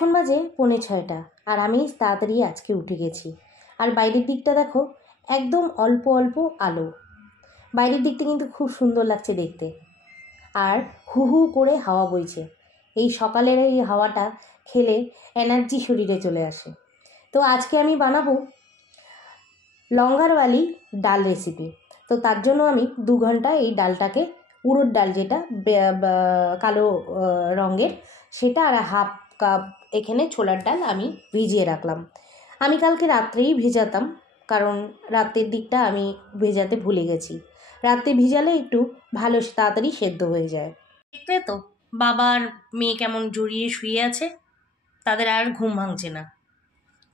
এখন বাজে 5:45 আর আমি তাড়াতাড়ি আজকে উঠে গেছি। আর বাইরের দিকটা দেখো, একদম অল্প অল্প আলো। বাইরের দিকটা কিন্তু খুব সুন্দর লাগছে দেখতে। আর হু হু করে হাওয়া বইছে। এই সকালের এই হাওয়াটা খেলে এনার্জি শরীরে চলে আসে। তো আজকে আমি বানাবো লঙ্গারওয়ালি ডাল রেসিপি। তো তার জন্য আমি 2 ঘন্টা এই ডালটাকে, উড়দ ডাল যেটা কালো রঙের, সেটা আর হাফ কাপ এখানে ছোলার ডাল আমি ভিজিয়ে রাখলাম। আমি কালকে রাত্রেই ভেজাতাম, কারণ রাতের দিকটা আমি ভেজাতে ভুলে গেছি। রাতে ভিজালে একটু ভালো তাড়াতাড়ি সেদ্ধ হয়ে যায়। দেখলে তো বাবার মেয়ে কেমন জড়িয়ে শুয়ে আছে, তাদের আর ঘুম ভাঙছে না।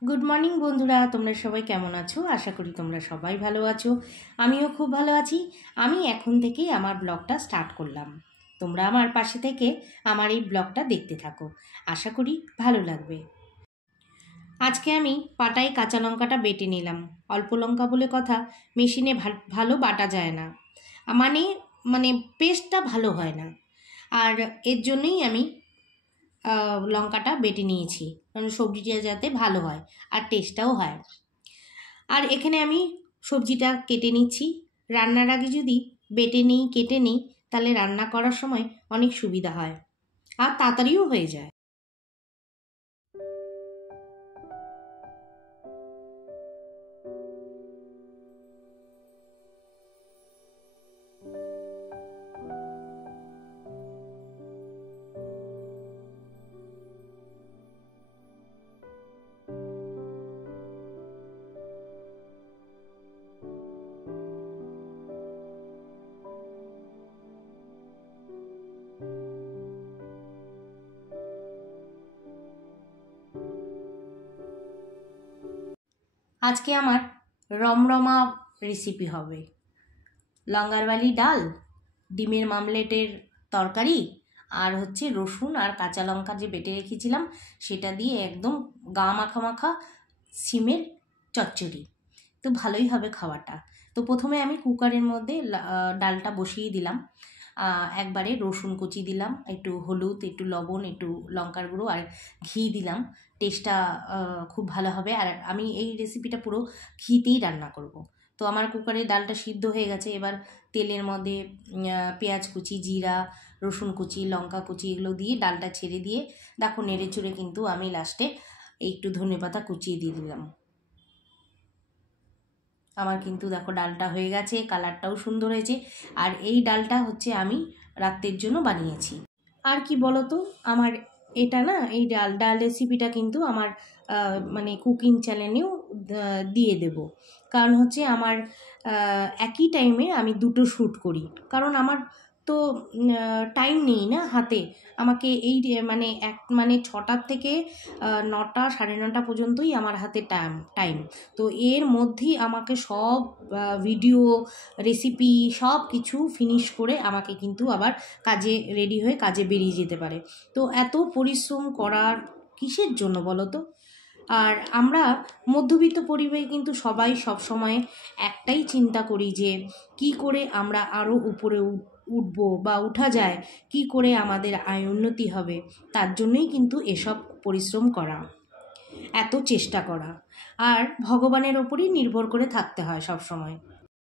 গুড মর্নিং বন্ধুরা, তোমরা সবাই কেমন আছো? আশা করি তোমরা সবাই ভালো আছো। আমিও খুব ভালো আছি। আমি এখন থেকেই আমার ব্লগটা স্টার্ট করলাম। তোমরা আমার পাশে থেকে আমার এই ব্লগটা দেখতে থাকো, আশা করি ভালো লাগবে। আজকে আমি পাটায় কাঁচা লঙ্কাটা বেটে নিলাম। অল্প লঙ্কা বলে কথা, মেশিনে ভালো বাটা যায় না, মানে পেস্টটা ভালো হয় না। আর এর জন্যই আমি লঙ্কাটা বেটে নিয়েছি, কারণ সবজিটা যাতে ভালো হয় আর টেস্টটাও হয়। আর এখানে আমি সবজিটা কেটে নিচ্ছি। রান্নার আগে যদি বেটে নিই, কেটে নিই, তাহলে রান্না করার সময় অনেক সুবিধা হয় আর তাড়াতাড়িও হয়ে যায়। আজকে আমার রমরমা রেসিপি হবে। লঙ্গারওয়ালি ডাল, ডিমের মামলেটের তরকারি, আর হচ্ছে রসুন আর কাঁচা লঙ্কা যে বেটে রেখেছিলাম সেটা দিয়ে একদম গা মাখা মাখা সিমের চচ্চড়ি। তো ভালোই হবে খাওয়াটা। তো প্রথমে আমি কুকারের মধ্যে ডালটা বসিয়ে দিলাম। একবারে রসুন কুচি দিলাম, একটু হলুদ, একটু লবণ, একটু লঙ্কার গুঁড়ো আর ঘি দিলাম। টেস্টটা খুব ভালো হবে। আর আমি এই রেসিপিটা পুরো ঘিতেই রান্না করব। তো আমার কুকারে ডালটা সিদ্ধ হয়ে গেছে। এবার তেলের মধ্যে পেঁয়াজ কুচি, জিরা, রসুন কুচি, লঙ্কা কুচি এগুলো দিয়ে ডালটা ছেড়ে দিয়ে দেখো নেড়ে চড়ে কিন্তু আমি লাস্টে একটু ধনেপাতা কুচিয়ে দিয়ে দিলাম। আমার কিন্তু দেখো ডালটা হয়ে গেছে, কালারটাও সুন্দর হয়েছে। আর এই ডালটা হচ্ছে আমি রাত্রের জন্য বানিয়েছি। আর কি বলো তো, আমার এটা না, এই ডাল রেসিপিটা কিন্তু আমার মানে কুকিং চ্যানেলেও দিয়ে দেব। কারণ হচ্ছে আমার একই টাইমে আমি দুটো শ্যুট করি, কারণ আমার তো টাইম নেই না হাতে। আমাকে এই মানে 6টার থেকে 9টা, 9:30 পর্যন্তই আমার হাতে টাইম। তো এর মধ্যেই আমাকে সব ভিডিও, রেসিপি সব কিছু ফিনিশ করে আমাকে কিন্তু আবার কাজে রেডি হয়ে কাজে বেরিয়ে যেতে পারে। তো এত পরিশ্রম করার কিসের জন্য বলো তো? আর আমরা মধ্যবিত্ত পরিবারে কিন্তু সবাই সবসময় একটাই চিন্তা করি যে কি করে আমরা আরও উপরে উঠবো বা উঠা যায়, কি করে আমাদের আয় উন্নতি হবে। তার জন্যই কিন্তু এসব পরিশ্রম করা, এত চেষ্টা করা। আর ভগবানের ওপরই নির্ভর করে থাকতে হয় সব সময়।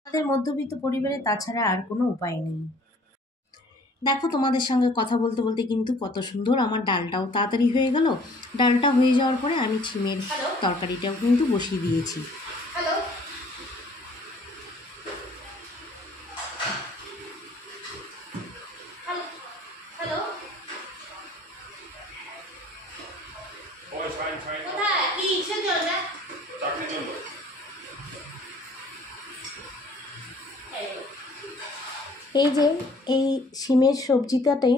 আমাদের মধ্যবিত্ত পরিবারে তাছাড়া আর কোনো উপায় নেই। দেখো তোমাদের সঙ্গে কথা বলতে বলতে কিন্তু কত সুন্দর আমার ডালটাও তাড়াতাড়ি হয়ে গেল। ডালটা হয়ে যাওয়ার পরে আমি ছিমের তরকারিটাও কিন্তু বসিয়ে দিয়েছি। এই যে এই সিমের সবজিটাতে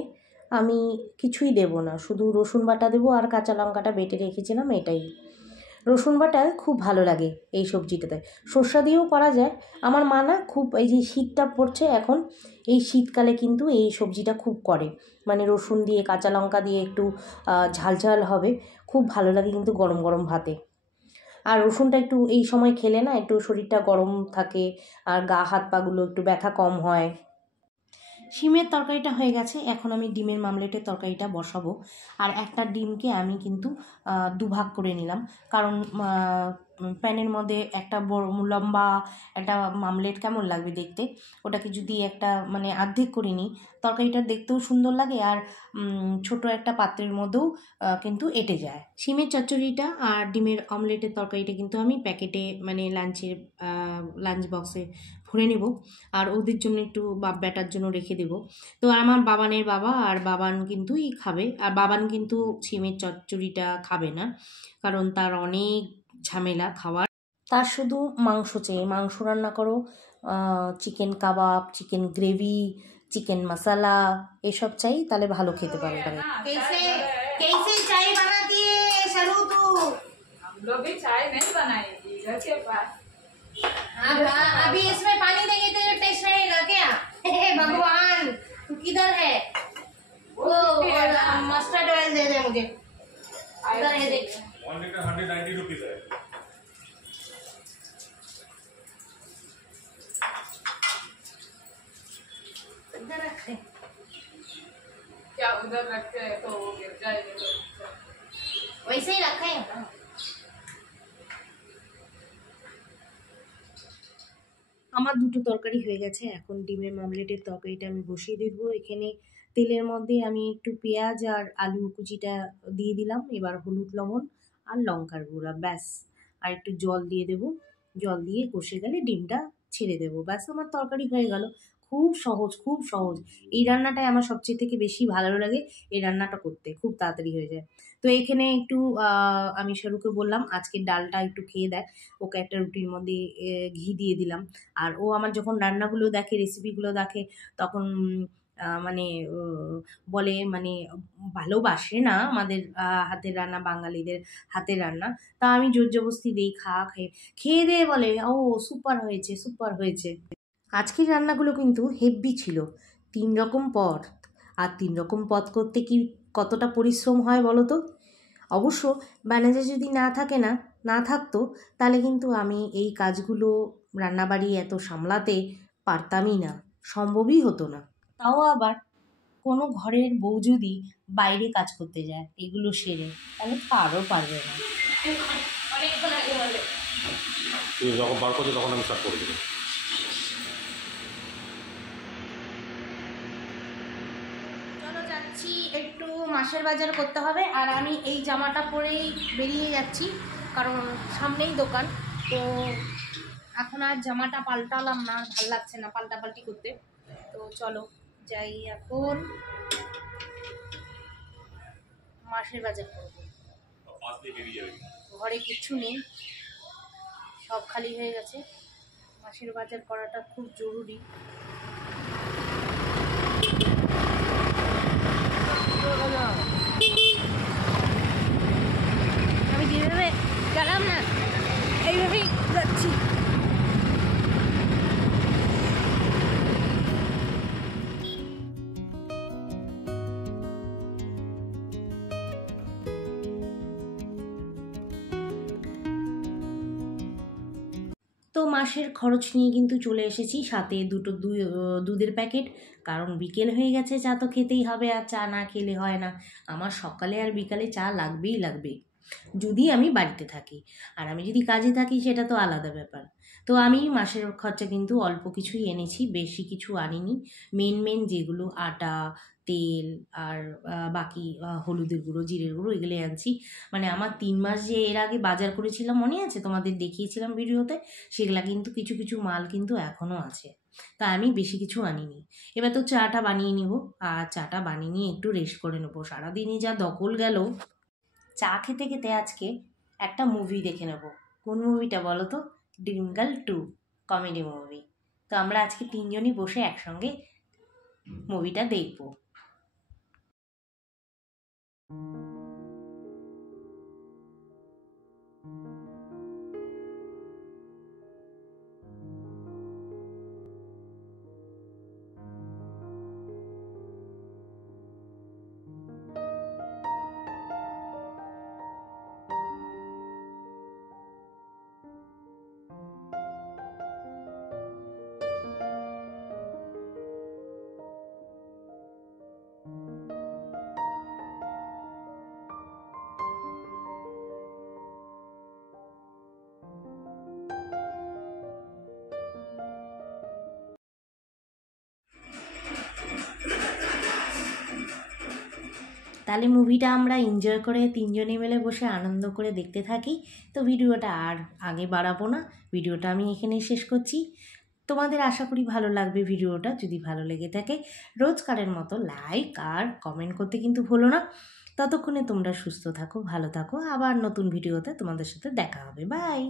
আমি কিছুই দেব না, শুধু রসুন বাটা দেবো আর কাঁচা লঙ্কাটা বেটে রেখেছিলাম, এটাই। রসুন বাটা খুব ভালো লাগে এই সবজিটাতে, সর্ষা দিয়েও করা যায়। আমার মা না খুব, এই যে শীতটা পড়ছে এখন, এই শীতকালে কিন্তু এই সবজিটা খুব করে, মানে রসুন দিয়ে কাঁচা লঙ্কা দিয়ে একটু ঝাল হবে, খুব ভালো লাগে কিন্তু গরম গরম ভাতে। আর রসুনটা একটু এই সময় খেলে না একটু শরীরটা গরম থাকে আর গা হাত পাগুলো একটু ব্যথা কম হয়। শিমের তরকারিটা হয়ে গেছে, এখন আমি ডিমের মামলেটের তরকারিটা বসাবো। আর একটা ডিমকে আমি কিন্তু দুভাগ করে নিলাম, কারণ প্যানের মধ্যে একটা বড় লম্বা একটা মামলেট কেমন লাগবে দেখতে, ওটাকে যদি একটা মানে অর্ধেক করে নিই, তরকারিটা দেখতেও সুন্দর লাগে, আর ছোট একটা পাত্রের মধ্যেও কিন্তু এঁটে যায়। শিমের চচ্চড়িটা আর ডিমের অমলেটের তরকারিটা কিন্তু আমি প্যাকেটে মানে লাঞ্চ বক্সে ভরে নেব, আর ওদের জন্য একটু বাপ ব্যাটার জন্য রেখে দেব। তো আমার বাবানের বাবা আর বাবান কিন্তুই খাবে, আর বাবান কিন্তু শিমের চচ্চড়িটা খাবে না, কারণ তার অনেক ঝামেলা খাওয়ার। তার শুধু মাংস চাই, মাংস রান্না করো, চিকেন কাবাব, চিকেন গ্রেভি, চিকেন মশলা এসব চাই, তাহলে ভালো খেতে পারে। कैसे कैसे चाय बनाती है सरू तू? हम लोग भी चाय नहीं बनाएगी घर के पास। अभी इसमें पानी देंगे तो टेस्ट रहेगा क्या? हे भगवान, तू किधर है? वो मस्टर्ड ऑयल दे दे मुझे, इधर है देख। 1 liter 190 रुपीस है। इधर रखे, क्या उधर रखते हैं तो वो गिर जाएगा तो वैसे ही रखे हैं। আমার দুটো তরকারি হয়ে গেছে, এখন ডিমের মামলেটের তরকারিটা আমি বসিয়ে দেবো। এখানে তেলের মধ্যে আমি একটু পেঁয়াজ আর আলু কুচিটা দিয়ে দিলাম, এবার হলুদ লবণ আর লঙ্কার গুঁড়া, ব্যাস, আর একটু জল দিয়ে দেবো। জল দিয়ে কষে গেলে ডিমটা ছেড়ে দেবো, ব্যাস আমার তরকারি হয়ে গেল। খুব সহজ, খুব সহজ। এই রান্নাটাই আমার সবচেয়ে থেকে বেশি ভালো লাগে, এই রান্নাটা করতে খুব তাড়াতাড়ি হয়ে যায়। তো এখানে একটু আমি শাহরুখকে বললাম আজকে ডালটা একটু খেয়ে দেয়, ওকে একটা রুটির মধ্যে ঘি দিয়ে দিলাম। আর ও আমার যখন রান্নাগুলো দেখে, রেসিপিগুলো দেখে, তখন মানে বলে মানে ভালোবাসে না আমাদের হাতের রান্না, বাঙালিদের হাতের রান্না। তা আমি জোর জবরদস্তি দিই, খেয়ে খেয়ে দিয়ে বলে ও সুপার হয়েছে, সুপার হয়েছে। আজকের রান্নাগুলো কিন্তু হেভি ছিল, 3 রকম পদ, আর 3 রকম পদ করতে কি কতটা পরিশ্রম হয় বলো তো? অবশ্য ম্যানেজার যদি না থাকতো, তাহলে কিন্তু আমি এই কাজগুলো রান্নাবাড়ি এত সামলাতে পারতামই না, সম্ভবই হতো না। তাও আবার কোনো ঘরের বউ যদি বাইরে কাজ করতে যায় এগুলো সেরে, তাহলে পারবে না। তুই যখন বার করছো তখন আমি স্টার্ট করে দেবো। চলো যাচ্ছি, একটু মাসের বাজার করতে হবে, আর আমি এই জামাটা পরেই বেরিয়ে যাচ্ছি, কারণ সামনেই দোকান। তো এখন আর জামাটা পাল্টালাম না, ভাল লাগছে না পাল্টাপাল্টি করতে। তো চলো যাই, এখন মাসের বাজার করবো। ঘরে কিচ্ছু নেই, সব খালি হয়ে গেছে, মাসের বাজার করাটা খুব জরুরি। আমি যেভাবে গেলাম না, এইভাবেই যাচ্ছি। তো মাসের খরচ নিয়ে কিন্তু চলে এসেছি, সাথে দুটো দুধের প্যাকেট, কারণ বিকেল হয়ে গেছে, চা তো খেতেই হবে, আর চা না খেলে হয় না। আমার সকালে আর বিকালে চা লাগবেই লাগবে, যদি আমি বাড়িতে থাকি। আর আমি যদি কাজে থাকি সেটা তো আলাদা ব্যাপার। তো আমি মাসের খরচা কিন্তু অল্প কিছুই এনেছি, বেশি কিছু আনিনি। মেন যেগুলো আটা, তেল আর বাকি হলুদের গুঁড়ো, জিরের গুঁড়ো, এগুলো আনছি। মানে আমার 3 মাস যে এর আগে বাজার করেছিলাম মনে আছে, তোমাদের দেখিয়েছিলাম ভিডিওতে, সেগুলা কিন্তু কিছু মাল কিন্তু এখনও আছে। তা আমি বেশি কিছু আনিনি। এবার তো চাটা বানিয়ে নিব, আর চাটা বানিয়ে নিয়ে একটু রেস্ট করে নেবো। সারাদিনই যা দখল গেল। চা খেতে খেতে আজকে একটা মুভি দেখে নেব। কোন মুভিটা বলো তো? Dream girl 2, comedy movie. তো আমরা আজকে 3 জনই বসে একসঙ্গে মুভিটা দেখবো। তাহলে মুভিটা আমরা এনজয় করে তিনজনে মিলে বসে আনন্দ করে দেখতে থাকি। তো ভিডিওটা আর আগে বাড়াবো না, ভিডিওটা আমি এখানেই শেষ করছি। তোমাদের আশা করি ভালো লাগবে ভিডিওটা। যদি ভালো লেগে থাকে রোজকারের মতো লাইক আর কমেন্ট করতে কিন্তু ভুলো না। ততক্ষণে তোমরা সুস্থ থাকো, ভালো থাকো। আবার নতুন ভিডিওতে তোমাদের সাথে দেখা হবে। বাই।